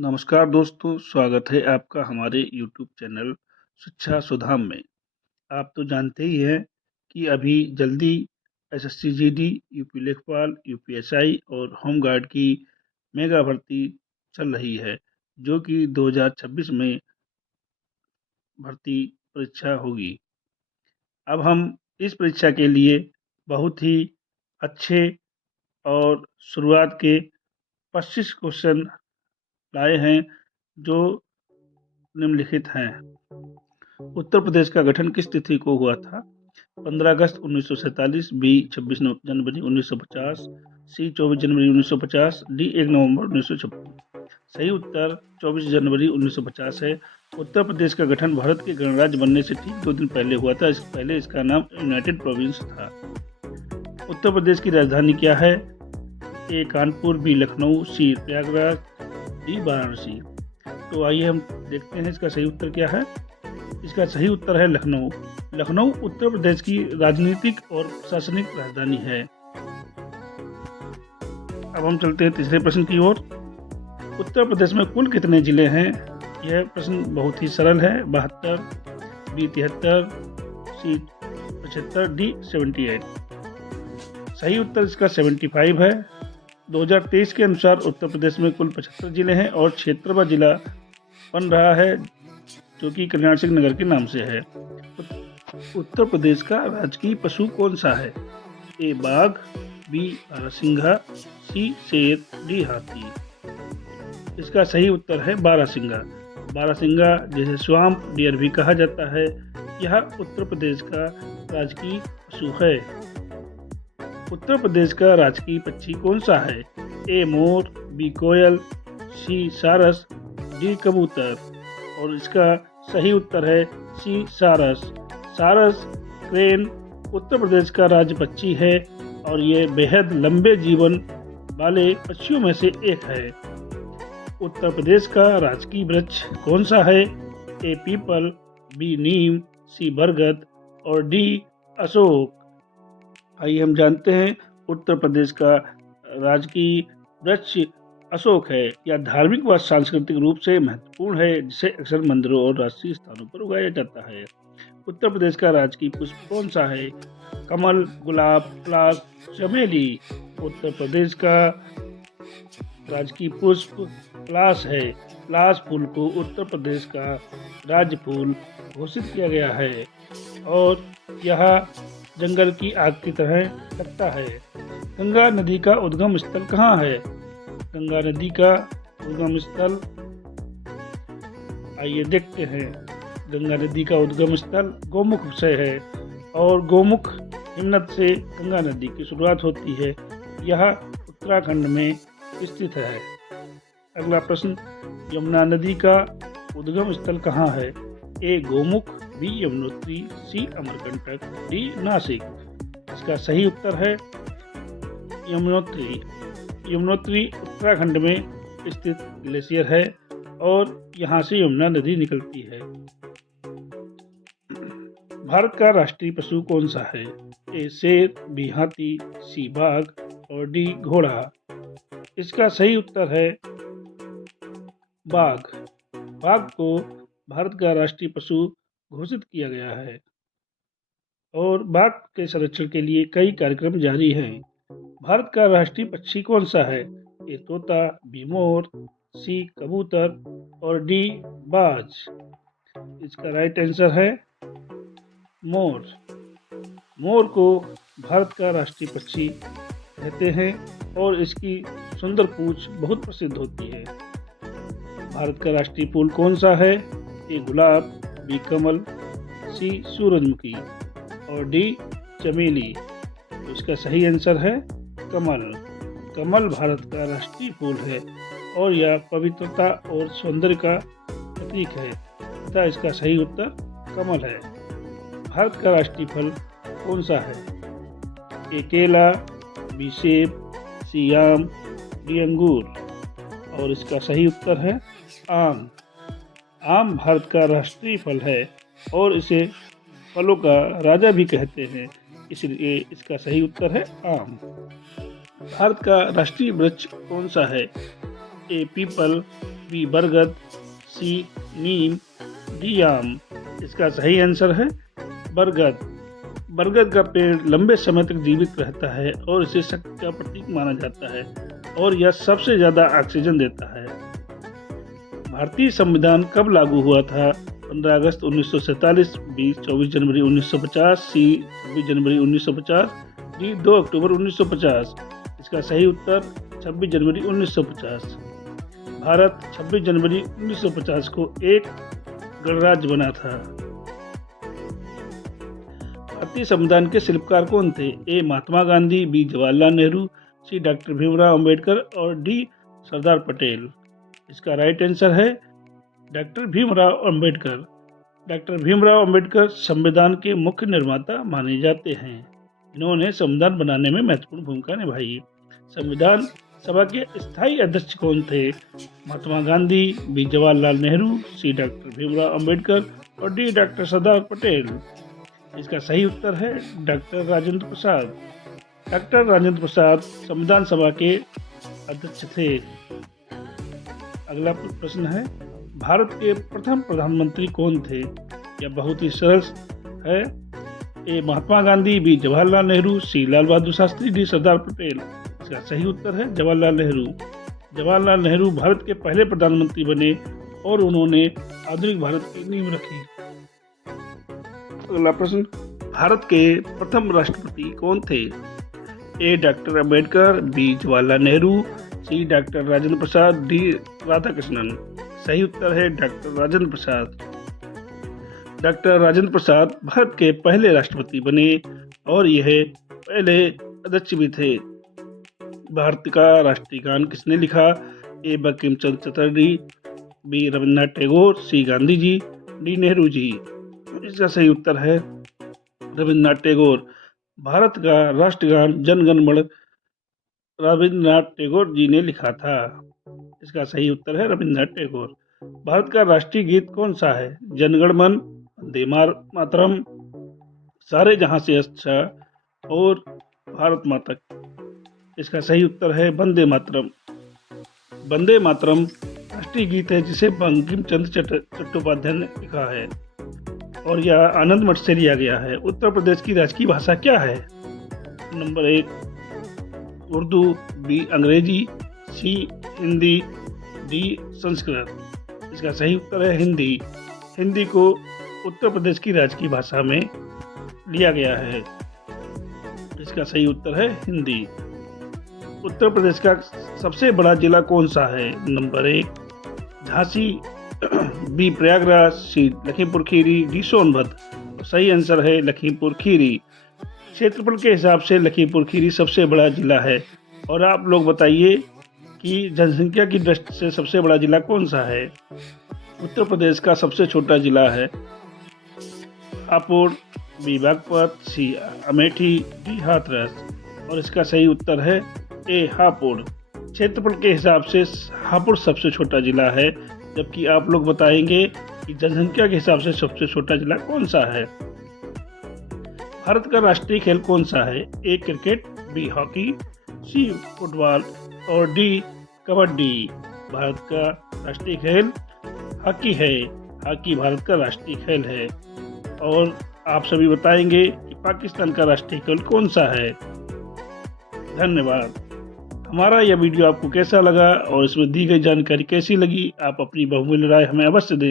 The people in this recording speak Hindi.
नमस्कार दोस्तों, स्वागत है आपका हमारे यूट्यूब चैनल शिक्षा सुधाम में। आप तो जानते ही हैं कि अभी जल्दी एसएससी जीडी, यूपी लेखपाल, यूपीएसआई और होमगार्ड की मेगा भर्ती चल रही है, जो कि 2026 में भर्ती परीक्षा होगी। अब हम इस परीक्षा के लिए बहुत ही अच्छे और शुरुआत के 25 क्वेश्चन लाए हैं, जो निम्नलिखित हैं। उत्तर प्रदेश का गठन किस तिथि को हुआ था? 15 अगस्त 1947, बी 26 जनवरी 1950, सी 24 जनवरी 1950, डी 1 नवंबर 1956। सही उत्तर 24 जनवरी 1950 है। उत्तर प्रदेश का गठन भारत के गणराज्य बनने से ठीक 2 दिन पहले हुआ था। इससे पहले इसका नाम यूनाइटेड प्रोविंस था। उत्तर प्रदेश की राजधानी क्या है? ए कानपुर, बी लखनऊ, सी प्रयागराज, डी वाराणसी। तो आइए हम देखते हैं इसका सही उत्तर क्या है। इसका सही उत्तर है लखनऊ। लखनऊ उत्तर प्रदेश की राजनीतिक और प्रशासनिक राजधानी है। अब हम चलते हैं तीसरे प्रश्न की ओर। उत्तर प्रदेश में कुल कितने जिले हैं? यह प्रश्न बहुत ही सरल है। 72, बी 73, सी 75, डी 78। सही उत्तर इसका 75 है। 2023 के अनुसार उत्तर प्रदेश में कुल 75 जिले हैं और 76वां जिला बन रहा है, जो कि कल्याण सिंह नगर के नाम से है। उत्तर प्रदेश का राजकीय पशु कौन सा है? ए बाघ, बी बारहसिंघा, सी शेर, डी हाथी। इसका सही उत्तर है बारहसिंघा। बारहसिंघा, जिसे स्वाम्प डियर भी कहा जाता है, यह उत्तर प्रदेश का राजकीय पशु है। उत्तर प्रदेश का राजकीय पक्षी कौन सा है? ए मोर, बी कोयल, सी सारस, डी कबूतर। और इसका सही उत्तर है सी सारस। सारस क्रेन उत्तर प्रदेश का राज्य पक्षी है और ये बेहद लंबे जीवन वाले पक्षियों में से एक है। उत्तर प्रदेश का राजकीय वृक्ष कौन सा है? ए पीपल, बी नीम, सी बरगद और डी अशोक। आइए हम जानते हैं उत्तर प्रदेश का राजकीय वृक्ष अशोक है। यह धार्मिक व सांस्कृतिक रूप से महत्वपूर्ण है, जिसे अक्सर मंदिरों और राष्ट्रीय स्थानों पर उगाया जाता है। उत्तर प्रदेश का राजकीय पुष्प कौन सा है? कमल, गुलाब, पलाश, चमेली। उत्तर प्रदेश का राजकीय पुष्प पलाश है। पलाश फूल को उत्तर प्रदेश का राज्य फूल घोषित किया गया है और यह जंगल की आग की तरह लगता है। गंगा नदी का उद्गम स्थल कहाँ है? गंगा नदी का उद्गम स्थल, आइए देखते हैं। गंगा नदी का उद्गम स्थल गौमुख से है और गौमुख हिमनद से गंगा नदी की शुरुआत होती है। यह उत्तराखंड में स्थित है। अगला प्रश्न, यमुना नदी का उद्गम स्थल कहाँ है? ए गौमुख, बी यमुनोत्री, सी अमरकंटक, डी नासिक। इसका सही उत्तर है यमुनोत्री। यमुनोत्री उत्तराखंड में स्थित ग्लेशियर है और यहाँ से यमुना नदी निकलती है। भारत का राष्ट्रीय पशु कौन सा है? ए शेर, बी हाथी, सी बाघ और डी घोड़ा। इसका सही उत्तर है बाघ। बाघ को भारत का राष्ट्रीय पशु घोषित किया गया है और बाघ के संरक्षण के लिए कई कार्यक्रम जारी हैं। भारत का राष्ट्रीय पक्षी कौन सा है? ए तोता, बी मोर, सी कबूतर और डी बाज। इसका राइट आंसर है मोर। मोर को भारत का राष्ट्रीय पक्षी कहते हैं और इसकी सुंदर पूंछ बहुत प्रसिद्ध होती है। भारत का राष्ट्रीय फूल कौन सा है? ए गुलाब, बी कमल, सी सूरजमुखी और डी चमेली। तो इसका सही आंसर है कमल। कमल भारत का राष्ट्रीय फूल है और यह पवित्रता और सौंदर्य का प्रतीक है, तथा इसका सही उत्तर कमल है। भारत का राष्ट्रीय फल कौन सा है? ए केला, बी सेब, सी आम, डी अंगूर। और इसका सही उत्तर है आम। आम भारत का राष्ट्रीय फल है और इसे फलों का राजा भी कहते हैं, इसलिए इसका सही उत्तर है आम। भारत का राष्ट्रीय वृक्ष कौन सा है? ए पीपल, बी बरगद, सी नीम, डी आम। इसका सही आंसर है बरगद। बरगद का पेड़ लंबे समय तक जीवित रहता है और इसे शक्ति का प्रतीक माना जाता है और यह सबसे ज़्यादा ऑक्सीजन देता है। भारतीय संविधान कब लागू हुआ था? 15 अगस्त 1947, बी 24 जनवरी 1950, सी 26 जनवरी 1950, डी 2 अक्टूबर 1950। इसका सही उत्तर 26 जनवरी 1950। भारत 26 जनवरी 1950 को एक गणराज्य बना था। भारतीय संविधान के शिल्पकार कौन थे? ए महात्मा गांधी, बी जवाहरलाल नेहरू, सी डॉक्टर भीमराव अंबेडकर और डी सरदार पटेल। इसका राइट आंसर है डॉक्टर भीमराव अंबेडकर। डॉक्टर भीमराव अंबेडकर संविधान के मुख्य निर्माता माने जाते हैं। इन्होंने संविधान बनाने में महत्वपूर्ण भूमिका निभाई। संविधान सभा के स्थायी अध्यक्ष कौन थे? महात्मा गांधी, बी जवाहरलाल नेहरू, सी डॉक्टर भीमराव अंबेडकर और डी डॉक्टर सरदार पटेल। इसका सही उत्तर है डॉक्टर राजेंद्र प्रसाद। डॉक्टर राजेंद्र प्रसाद संविधान सभा के अध्यक्ष थे। अगला प्रश्न है, भारत के प्रथम प्रधानमंत्री कौन थे? यह बहुत ही सरल है। ए महात्मा गांधी, बी जवाहरलाल नेहरू, सी लाल बहादुर शास्त्री, डी सरदार पटेल। इसका सही उत्तर है जवाहरलाल नेहरू। जवाहरलाल नेहरू भारत के पहले प्रधानमंत्री बने और उन्होंने आधुनिक भारत की नींव रखी। अगला प्रश्न, भारत के प्रथम राष्ट्रपति कौन थे? ए डॉक्टर अंबेडकर, बी जवाहरलाल नेहरू, सी डॉक्टर राजेंद्र प्रसाद, डी राधाकृष्णन। सही उत्तर है डॉक्टर राजेंद्र प्रसाद। डॉक्टर राजेंद्र प्रसाद भारत के पहले राष्ट्रपति बने और यह पहले अध्यक्ष भी थे। भारत का राष्ट्रीय गान किसने लिखा? ए बंकिम चंद्र चटर्जी, बी रविन्द्रनाथ टैगोर, सी गांधी जी, डी नेहरू जी। इसका सही उत्तर है रविन्द्रनाथ टैगोर। भारत का राष्ट्रगान जन गण मन रविन्द्रनाथ टैगोर जी ने लिखा था। इसका सही उत्तर है रविन्द्रनाथ टैगोर। भारत का राष्ट्रीय गीत कौन सा है? जन गण मन, वंदे मातरम, सारे जहां से अच्छा और भारत माता। इसका सही उत्तर है वंदे मातरम। वंदे मातरम राष्ट्रीय गीत है जिसे बंकिम चंद्र चट्टोपाध्याय ने लिखा है और यह आनंद मठ से लिया गया है। उत्तर प्रदेश की राजकीय भाषा क्या है? नंबर 1 उर्दू, बी अंग्रेजी, सी हिंदी, डी संस्कृत। इसका सही उत्तर है हिंदी। हिंदी को उत्तर प्रदेश की राजकीय भाषा में लिया गया है। इसका सही उत्तर है हिंदी। उत्तर प्रदेश का सबसे बड़ा जिला कौन सा है? नंबर 1 झांसी, बी प्रयागराज, सी लखीमपुर खीरी, डी सोनभद्र। सही आंसर है लखीमपुर खीरी। क्षेत्रफल के हिसाब से लखीमपुर खीरी सबसे बड़ा जिला है। और आप लोग बताइए कि जनसंख्या की दृष्टि से सबसे बड़ा जिला कौन सा है? उत्तर प्रदेश का सबसे छोटा जिला है हापुड़, बी बागपत, सी अमेठी, डी हाथरस। और इसका सही उत्तर है ए हापुड़। क्षेत्रफल के हिसाब से हापुड़ सबसे छोटा जिला है, जबकि आप लोग बताएंगे कि जनसंख्या के हिसाब से सबसे छोटा जिला कौन सा है। भारत का राष्ट्रीय खेल कौन सा है? A cricket, B hockey, C football और डी कबड्डी। भारत का राष्ट्रीय खेल हॉकी है। हॉकी भारत का राष्ट्रीय खेल है। और आप सभी बताएंगे कि पाकिस्तान का राष्ट्रीय खेल कौन सा है। धन्यवाद। हमारा यह वीडियो आपको कैसा लगा और इसमें दी गई जानकारी कैसी लगी, आप अपनी बहुमूल्य राय हमें अवश्य दें।